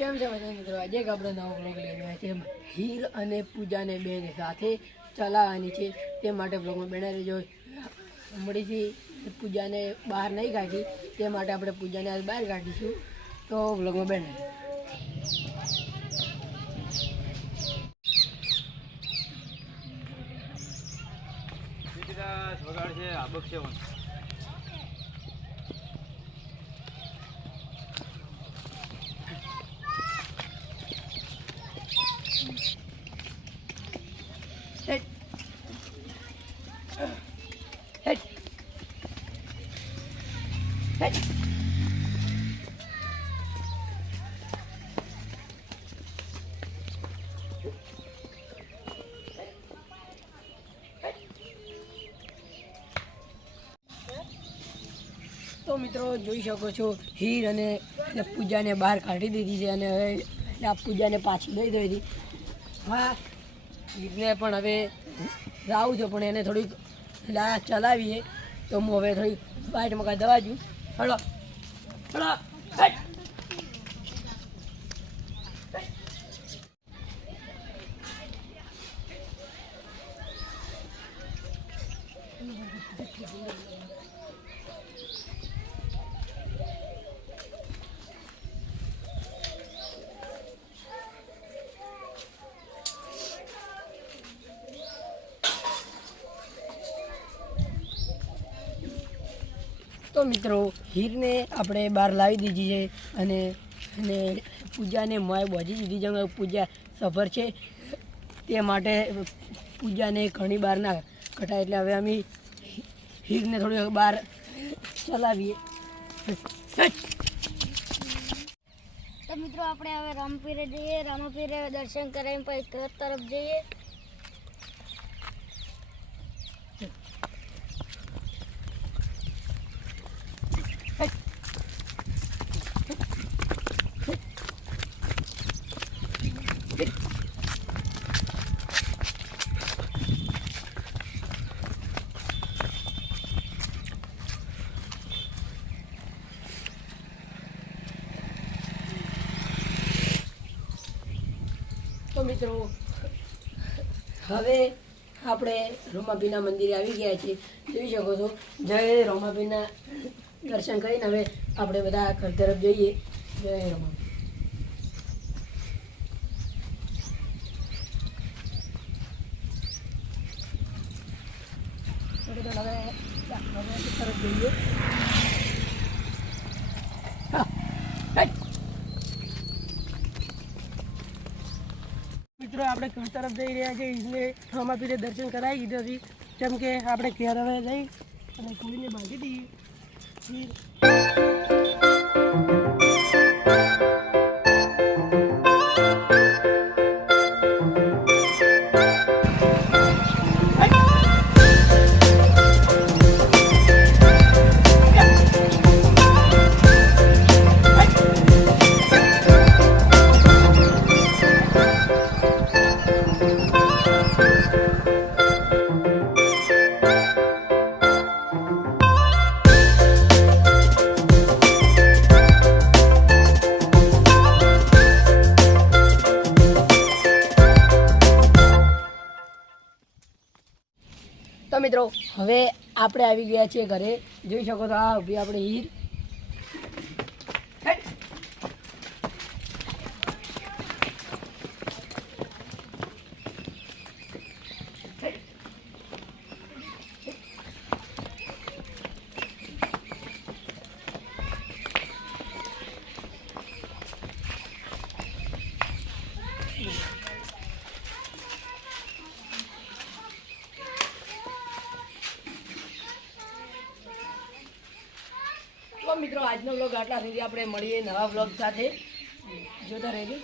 કેમ છે બધા મિત્રો? આજે આપણે નવો બ્લોગ લઈને આવ્યા છે. હીર અને પૂજાને બેને સાથે ચલાવવાની છે, તે માટે બ્લોગમાં બને રહેજો. મળીથી પૂજાને બહાર નહીં કાઢી, તે માટે આપણે પૂજાને આજ બહાર કાઢીશું. તો બ્લોગમાં બને વગાડ છે આબક છે તો મિત્રો જોઈ શકો છો, હીર અને પૂજાને બહાર કાઢી દીધી છે અને હવે આ પૂજાને પાછી લઈ દઈ હતી. હા, હીરને પણ હવે રાવું છે, પણ એને થોડીક ચલાવીએ તો હું હવે થોડીક બાઇટ મકા દવા દઉં. હલો હલો તો મિત્રો, હીરને આપણે બહાર લાવી દીધી છે અને પૂજાને મોય બોજી દીધી છે. પૂજા સફર છે, તે માટે પૂજાને ઘણી બહાર ના કટાય, એટલે હવે અમે હીરને થોડી બહાર ચલાવીએ. તો મિત્રો આપણે હવે રામપીરે જઈએ. રામપીરે દર્શન કરીને પછી ઘર તરફ જઈએ. તો મિત્રો, હવે આપણે રોમાપીના મંદિરે આવી ગયા છીએ. જોઈ શકો છો, જય રોમાપીના દર્શન કરીને હવે આપણે બધા ઘર તરફ જઈએ. જય રોમાપી. હવે તરફ જઈએ. મિત્રો, આપણે ઘર તરફ જઈ રહ્યા છીએ. એટલે રોમાપીરે દર્શન કરાવી દીધા હતી, જેમ કે આપણે ઘેર હવે જઈ અને કોઈને બાંધી દઈએ. તો મિત્રો, હવે આપણે આવી ગયા છીએ ઘરે. જોઈ શકો છો, આ ઊભી આપણે હીર. તો મિત્રો, આજનો બ્લોગ આટલા સુધી. આપણે મળીએ નવા બ્લોગ સાથે. જોતા રહેજો.